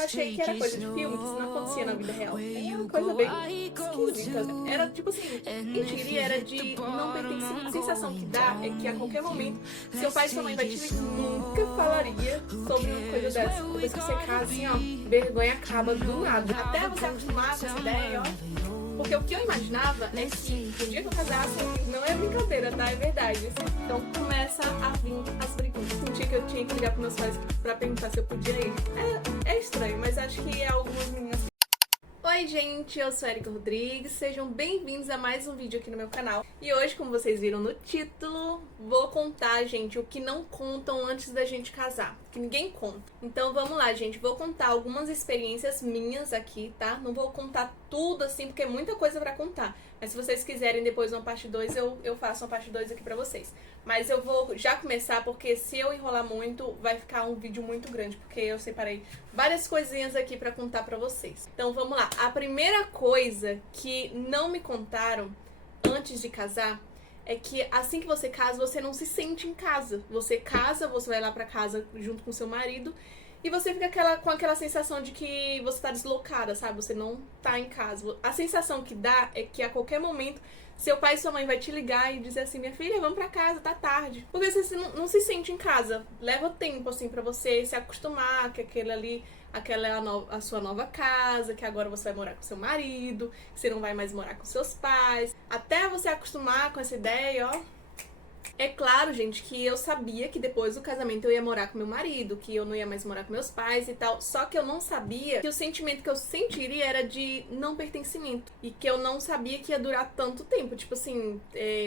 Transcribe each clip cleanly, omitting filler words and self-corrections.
eu achei que era coisa de filme, que isso não acontecia na vida real. Era uma coisa bem esquisita. Era tipo assim, mentiria, era de não pertencer. A sensação que dá é que a qualquer momento seu pai e sua mãe vai te ligar. Nunca falaria sobre uma coisa dessa. Depois que você casa, assim, ó, vergonha acaba do nada. Até você acostumar com essa ideia, ó. Porque o que eu imaginava é que o dia que eu casasse, não é brincadeira, tá? É verdade. Então começa a vir as perguntas. Senti que eu tinha que ligar pros meus pais pra perguntar se eu podia ir. É estranho, mas acho que algumas meninas... Oi gente, eu sou Erika Rodrigues, sejam bem-vindos a mais um vídeo aqui no meu canal. E hoje, como vocês viram no título, vou contar, gente, o que não contam antes da gente casar, que ninguém conta. Então vamos lá, gente, vou contar algumas experiências minhas aqui, tá? Não vou contar tudo assim, porque é muita coisa pra contar. Mas se vocês quiserem depois uma parte 2, eu faço uma parte 2 aqui pra vocês. Mas eu vou já começar, porque se eu enrolar muito, vai ficar um vídeo muito grande, porque eu separei várias coisinhas aqui pra contar pra vocês. Então vamos lá. A primeira coisa que não me contaram antes de casar é que assim que você casa, você não se sente em casa. Você casa, você vai lá pra casa junto com seu marido e você fica com aquela sensação de que você tá deslocada, sabe? Você não tá em casa. A sensação que dá é que a qualquer momento seu pai e sua mãe vai te ligar e dizer assim: minha filha, vamos pra casa, tá tarde. Porque você não se sente em casa. Leva tempo, assim, pra você se acostumar que aquela é a sua nova casa, que agora você vai morar com seu marido, que você não vai mais morar com seus pais. Até você acostumar com essa ideia, ó. É claro, gente, que eu sabia que depois do casamento eu ia morar com meu marido, que eu não ia mais morar com meus pais e tal. Só que eu não sabia que o sentimento que eu sentiria era de não pertencimento. E que eu não sabia que ia durar tanto tempo, tipo assim,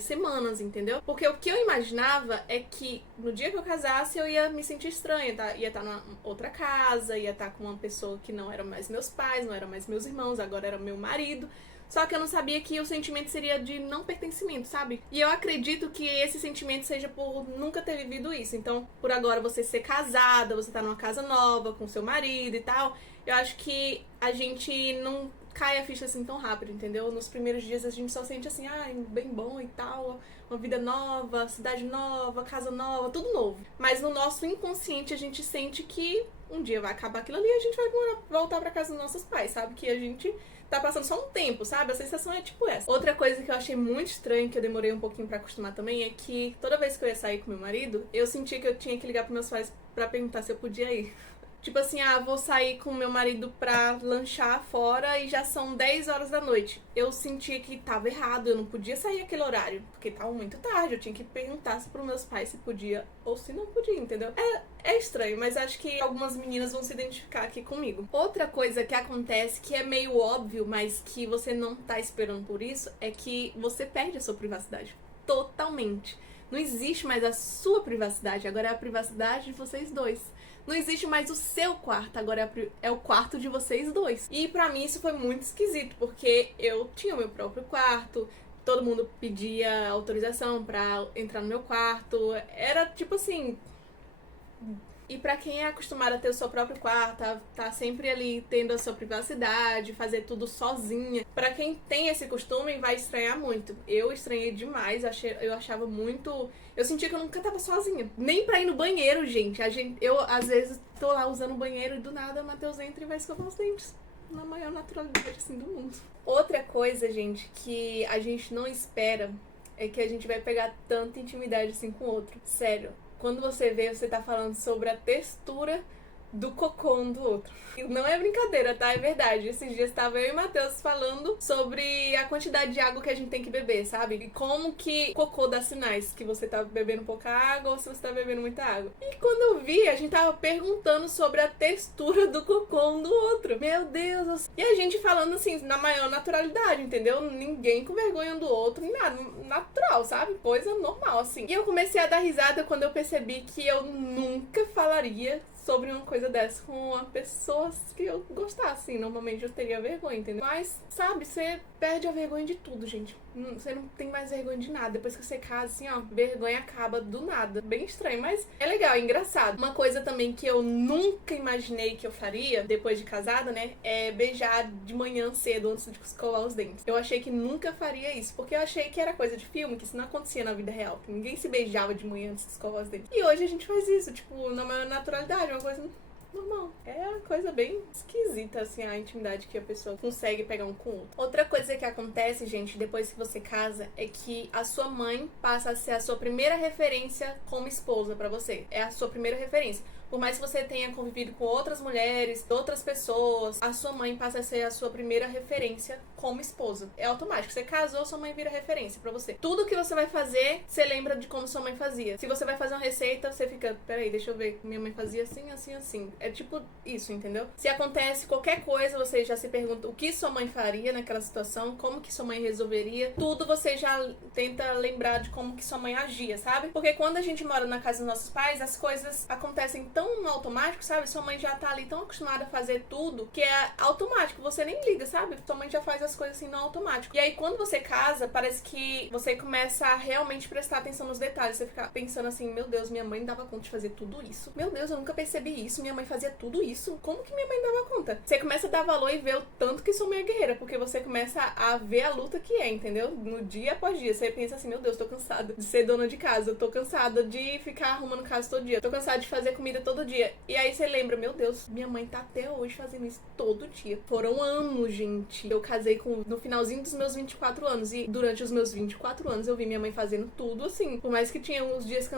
semanas, entendeu? Porque o que eu imaginava é que no dia que eu casasse eu ia me sentir estranha, tá? Ia estar numa outra casa, ia estar com uma pessoa que não era mais meus pais, não era mais meus irmãos, agora era meu marido. Só que eu não sabia que o sentimento seria de não pertencimento, sabe? E eu acredito que esse sentimento seja por nunca ter vivido isso. Então, por agora você ser casada, você tá numa casa nova com seu marido e tal, eu acho que a gente não cai a ficha assim tão rápido, entendeu? Nos primeiros dias a gente só sente assim, bem bom e tal, uma vida nova, cidade nova, casa nova, tudo novo. Mas no nosso inconsciente a gente sente que um dia vai acabar aquilo ali e a gente vai voltar pra casa dos nossos pais, sabe? Que a gente tá passando só um tempo, sabe? A sensação é tipo essa. Outra coisa que eu achei muito estranha, que eu demorei um pouquinho pra acostumar também, é que toda vez que eu ia sair com meu marido, eu sentia que eu tinha que ligar pros meus pais pra perguntar se eu podia ir. Tipo assim, vou sair com meu marido pra lanchar fora e já são 10 horas da noite. Eu sentia que tava errado, eu não podia sair aquele horário, porque tava muito tarde, eu tinha que perguntar pros meus pais se podia ou se não podia, entendeu? É estranho, mas acho que algumas meninas vão se identificar aqui comigo. Outra coisa que acontece, que é meio óbvio, mas que você não tá esperando por isso, é que você perde a sua privacidade. Totalmente. Não existe mais a sua privacidade, agora é a privacidade de vocês dois. Não existe mais o seu quarto, agora é o quarto de vocês dois. E pra mim isso foi muito esquisito, porque eu tinha o meu próprio quarto, todo mundo pedia autorização pra entrar no meu quarto. Era tipo assim... E pra quem é acostumado a ter o seu próprio quarto, tá sempre ali tendo a sua privacidade, fazer tudo sozinha, pra quem tem esse costume vai estranhar muito. Eu estranhei demais, eu achava muito... Eu sentia que eu nunca tava sozinha. Nem pra ir no banheiro, gente. Eu, às vezes, tô lá usando o banheiro e do nada o Matheus entra e vai escovar os dentes. Na maior naturalidade, assim, do mundo. Outra coisa, gente, que a gente não espera é que a gente vai pegar tanta intimidade assim com o outro. Sério. Quando você vê, você tá falando sobre a textura do cocô um do outro. E não é brincadeira, tá? É verdade. Esses dias estava eu e o Matheus falando sobre a quantidade de água que a gente tem que beber, sabe? E como que o cocô dá sinais que você tá bebendo pouca água ou se você tá bebendo muita água. E quando eu vi, a gente tava perguntando sobre a textura do cocô um do outro. Meu Deus! E a gente falando assim, na maior naturalidade, entendeu? Ninguém com vergonha um do outro, nem nada. Natural, sabe? Coisa normal, assim. E eu comecei a dar risada quando eu percebi que eu nunca falaria sobre uma coisa dessa com uma pessoa que eu gostasse, assim. Normalmente eu teria vergonha, entendeu? Mas, sabe, você perde a vergonha de tudo, gente. Você não tem mais vergonha de nada. Depois que você casa, assim, ó, vergonha acaba do nada. Bem estranho, mas é legal, é engraçado. Uma coisa também que eu nunca imaginei que eu faria, depois de casada, né, é beijar de manhã cedo, antes de escovar os dentes. Eu achei que nunca faria isso, porque eu achei que era coisa de filme, que isso não acontecia na vida real, que ninguém se beijava de manhã antes de escovar os dentes. E hoje a gente faz isso, tipo, na maior naturalidade, uma coisa normal. É uma coisa bem esquisita, assim, a intimidade que a pessoa consegue pegar um com o outro. Outra coisa que acontece, gente, depois que você casa, é que a sua mãe passa a ser a sua primeira referência como esposa pra você. É a sua primeira referência. Por mais que você tenha convivido com outras mulheres, outras pessoas, a sua mãe passa a ser a sua primeira referência como esposa. É automático. Você casou, sua mãe vira referência pra você. Tudo que você vai fazer, você lembra de como sua mãe fazia. Se você vai fazer uma receita, você fica, peraí, deixa eu ver, minha mãe fazia assim, assim, assim. É tipo isso, entendeu? Se acontece qualquer coisa, você já se pergunta o que sua mãe faria naquela situação, como que sua mãe resolveria. Tudo você já tenta lembrar de como que sua mãe agia, sabe? Porque quando a gente mora na casa dos nossos pais, as coisas acontecem tão no automático, sabe? Sua mãe já tá ali tão acostumada a fazer tudo que é automático, você nem liga, sabe? Sua mãe já faz as coisas assim no automático. E aí quando você casa, parece que você começa a realmente prestar atenção nos detalhes. Você fica pensando assim, meu Deus, minha mãe dava conta de fazer tudo isso. Meu Deus, eu nunca percebi isso. Minha mãe fazia tudo isso. Como que minha mãe dava conta? Você começa a dar valor e ver o tanto que sua mãe é guerreira, porque você começa a ver a luta que é, entendeu? No dia após dia. Você pensa assim, meu Deus, tô cansada de ser dona de casa. Tô cansada de ficar arrumando casa todo dia. Tô cansada de fazer comida todo dia. E aí você lembra, meu Deus, minha mãe tá até hoje fazendo isso todo dia. Foram anos, gente. Eu casei no finalzinho dos meus 24 anos. E durante os meus 24 anos eu vi minha mãe fazendo tudo assim. Por mais que tinha uns dias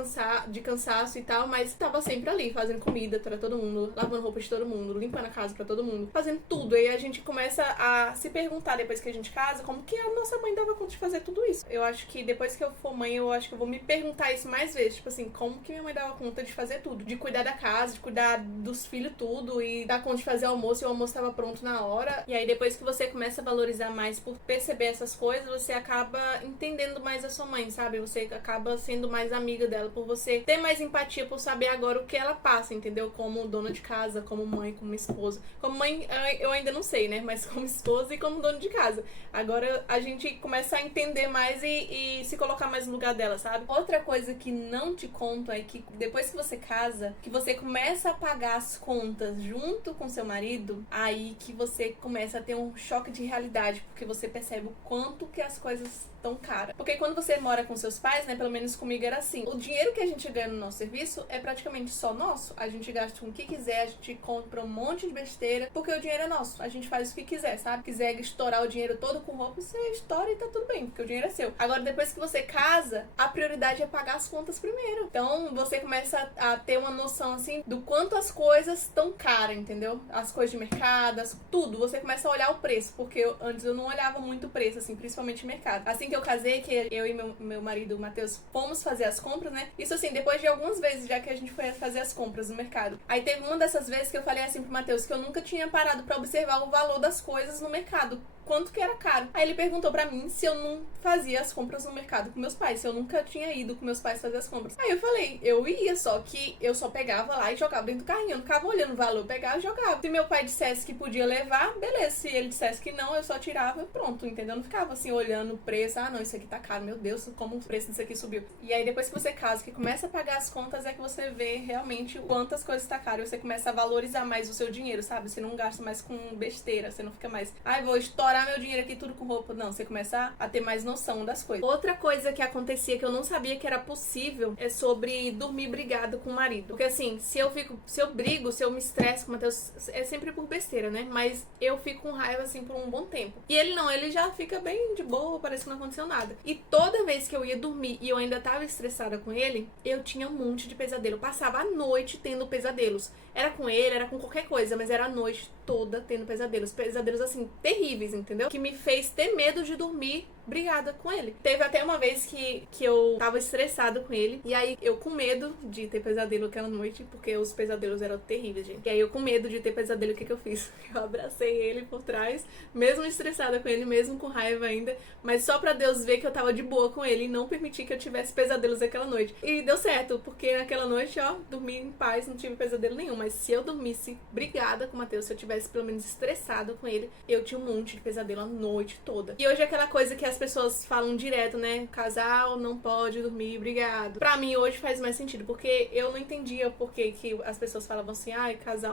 de cansaço e tal, mas tava sempre ali, fazendo comida pra todo mundo, lavando roupa de todo mundo, limpando a casa pra todo mundo, fazendo tudo. E aí a gente começa a se perguntar depois que a gente casa, como que a nossa mãe dava conta de fazer tudo isso. Eu acho que depois que eu for mãe, eu acho que eu vou me perguntar isso mais vezes. Tipo assim, como que minha mãe dava conta de fazer tudo? De cuidar da casa, de cuidar dos filhos tudo e dar conta de fazer almoço e o almoço tava pronto na hora. E aí depois que você começa a valorizar mais por perceber essas coisas, você acaba entendendo mais a sua mãe, sabe? Você acaba sendo mais amiga dela, por você ter mais empatia, por saber agora o que ela passa, entendeu? Como dona de casa, como mãe, como esposa. Como mãe, eu ainda não sei, né? Mas como esposa e como dona de casa. Agora a gente começa a entender mais e se colocar mais no lugar dela, sabe? Outra coisa que não te conto é que depois que você casa, que você começa a pagar as contas junto com seu marido, aí que você começa a ter um choque de realidade, porque você percebe o quanto que as coisas tão cara. Porque quando você mora com seus pais, né, pelo menos comigo era assim, o dinheiro que a gente ganha no nosso serviço é praticamente só nosso. A gente gasta com o que quiser, a gente compra um monte de besteira, porque o dinheiro é nosso. A gente faz o que quiser, sabe? Quiser estourar o dinheiro todo com roupa, você estoura e tá tudo bem, porque o dinheiro é seu. Agora, depois que você casa, a prioridade é pagar as contas primeiro. Então, você começa a ter uma noção, assim, do quanto as coisas estão caras, entendeu? As coisas de mercado, tudo. Você começa a olhar o preço, porque antes eu não olhava muito o preço, assim, principalmente mercado. Assim que eu casei, que eu e meu marido, o Matheus, fomos fazer as compras, né? Isso assim, depois de algumas vezes já que a gente foi fazer as compras no mercado. Aí teve uma dessas vezes que eu falei assim pro Matheus que eu nunca tinha parado pra observar o valor das coisas no mercado. Quanto que era caro. Aí ele perguntou pra mim se eu não fazia as compras no mercado com meus pais, se eu nunca tinha ido com meus pais fazer as compras. Aí eu falei, eu ia, só que eu só pegava lá e jogava dentro do carrinho, eu não ficava olhando o valor, eu pegava e jogava. Se meu pai dissesse que podia levar, beleza, se ele dissesse que não, eu só tirava, pronto, entendeu? Eu não ficava assim olhando o preço, não, isso aqui tá caro, meu Deus, como o preço disso aqui subiu. E aí depois que você casa, que começa a pagar as contas, é que você vê realmente quantas coisas tá caro, e você começa a valorizar mais o seu dinheiro, sabe? Você não gasta mais com besteira, você não fica mais, vou estourar meu dinheiro aqui tudo com roupa. Não, você começa a ter mais noção das coisas. Outra coisa que acontecia que eu não sabia que era possível é sobre dormir brigado com o marido. Porque assim, se eu brigo, se eu me estresso com o Matheus, é sempre por besteira, né? Mas eu fico com raiva assim por um bom tempo. E ele não, ele já fica bem de boa, parece que não aconteceu nada. E toda vez que eu ia dormir e eu ainda tava estressada com ele, eu tinha um monte de pesadelo. Eu passava a noite tendo pesadelos. Era com ele, era com qualquer coisa, mas era a noite toda tendo pesadelos. Pesadelos, assim, terríveis, entendeu? Que me fez ter medo de dormir brigada com ele. Teve até uma vez que eu tava estressada com ele, e aí eu com medo de ter pesadelo aquela noite, porque os pesadelos eram terríveis, gente. E aí eu com medo de ter pesadelo, o que eu fiz? Eu abracei ele por trás, mesmo estressada com ele, mesmo com raiva ainda, mas só pra Deus ver que eu tava de boa com ele e não permitir que eu tivesse pesadelos aquela noite. E deu certo, porque naquela noite, dormi em paz, não tive pesadelo nenhum, mas se eu dormisse brigada com o Matheus, se eu tivesse pelo menos estressado com ele, eu tinha um monte de pesadelo a noite toda. E hoje é aquela coisa que as pessoas falam direto, né? Casal não pode dormir brigado. Pra mim hoje faz mais sentido, porque eu não entendia por que as pessoas falavam assim,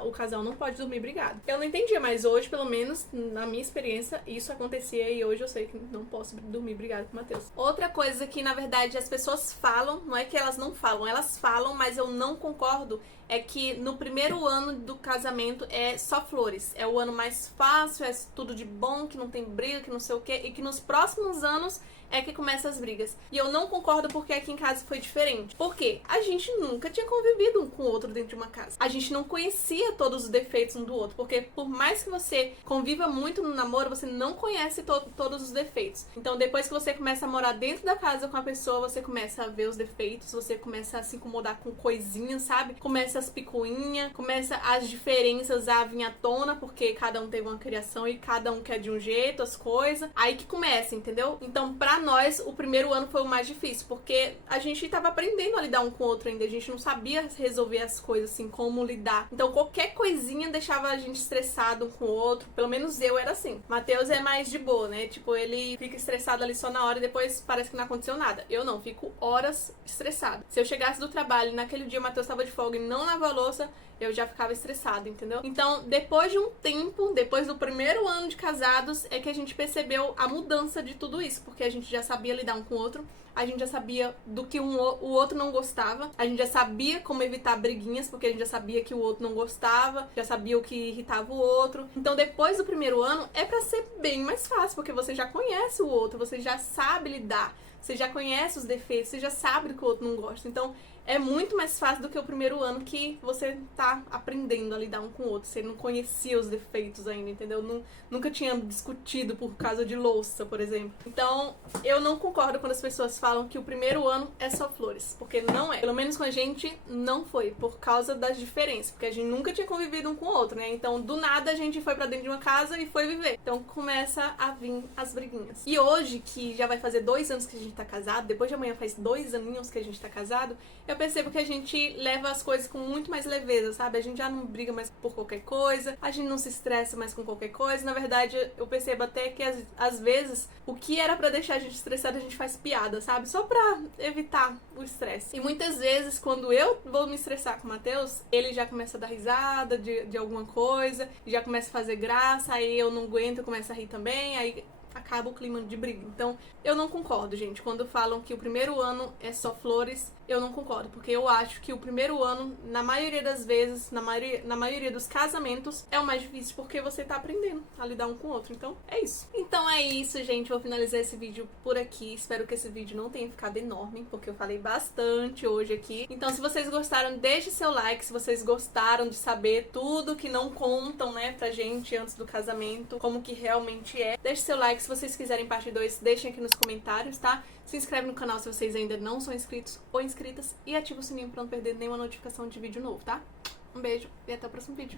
o casal não pode dormir brigado. Eu não entendia, mas hoje, pelo menos, na minha experiência, isso acontecia e hoje eu sei que não posso dormir brigado com o Matheus. Outra coisa que, na verdade, as pessoas falam, não é que elas não falam, elas falam, mas eu não concordo, é que no primeiro ano do casamento é só flores. É o ano mais fácil, é tudo de bom, que não tem briga, que não sei o quê. E que nos próximos anos é que começa as brigas. E eu não concordo porque aqui em casa foi diferente. Por quê? A gente nunca tinha convivido um com o outro dentro de uma casa. A gente não conhecia todos os defeitos um do outro. Porque por mais que você conviva muito no namoro, você não conhece todos os defeitos. Então depois que você começa a morar dentro da casa com a pessoa, você começa a ver os defeitos, você começa a se incomodar com coisinhas, sabe? Começa as picuinhas, começa as diferenças a vir à tona, porque cada um teve uma criação e cada um quer de um jeito as coisas. Aí que começa, entendeu? Então pra nós, o primeiro ano foi o mais difícil, porque a gente tava aprendendo a lidar um com o outro ainda, a gente não sabia resolver as coisas, assim, como lidar. Então qualquer coisinha deixava a gente estressado um com o outro, pelo menos eu era assim. Matheus é mais de boa, né? Tipo, ele fica estressado ali só na hora e depois parece que não aconteceu nada. Eu não, fico horas estressado. Se eu chegasse do trabalho e naquele dia o Matheus tava de folga e não lavou a louça, eu já ficava estressada, entendeu? Então, depois de um tempo, depois do primeiro ano de casados, é que a gente percebeu a mudança de tudo isso, porque a gente já sabia lidar um com o outro, a gente já sabia do que o outro não gostava, a gente já sabia como evitar briguinhas, porque a gente já sabia que o outro não gostava, já sabia o que irritava o outro. Então, depois do primeiro ano, é pra ser bem mais fácil, porque você já conhece o outro, você já sabe lidar, você já conhece os defeitos, você já sabe do que o outro não gosta. Então, é muito mais fácil do que o primeiro ano que você tá aprendendo a lidar um com o outro. Você não conhecia os defeitos ainda, entendeu? Nunca tinha discutido por causa de louça, por exemplo. Então, eu não concordo quando as pessoas falam que o primeiro ano é só flores. Porque não é. Pelo menos com a gente, não foi. Por causa das diferenças. Porque a gente nunca tinha convivido um com o outro, né? Então, do nada, a gente foi pra dentro de uma casa e foi viver. Então, começa a vir as briguinhas. E hoje, que já vai fazer 2 anos que a gente tá casado, depois de amanhã faz 2 aninhos que a gente tá casado, eu percebo que a gente leva as coisas com muito mais leveza, sabe? A gente já não briga mais por qualquer coisa, a gente não se estressa mais com qualquer coisa. Na verdade, eu percebo até que às vezes o que era pra deixar a gente estressada, a gente faz piada, sabe? Só pra evitar o estresse. E muitas vezes, quando eu vou me estressar com o Matheus, ele já começa a dar risada de alguma coisa, já começa a fazer graça, aí eu não aguento, eu começo a rir também, aí acaba o clima de briga. Então, eu não concordo, gente. Quando falam que o primeiro ano é só flores, eu não concordo, porque eu acho que o primeiro ano, na maioria das vezes, na maioria dos casamentos, é o mais difícil, porque você tá aprendendo a lidar um com o outro. Então, é isso. Então é isso, gente. Vou finalizar esse vídeo por aqui. Espero que esse vídeo não tenha ficado enorme, porque eu falei bastante hoje aqui. Então, se vocês gostaram, deixe seu like. Se vocês gostaram de saber tudo que não contam, né, pra gente antes do casamento, como que realmente é, deixe seu like. Se vocês quiserem parte 2, deixem aqui nos comentários, tá? Se inscreve no canal se vocês ainda não são inscritos ou inscritas e ativa o sininho pra não perder nenhuma notificação de vídeo novo, tá? Um beijo e até o próximo vídeo.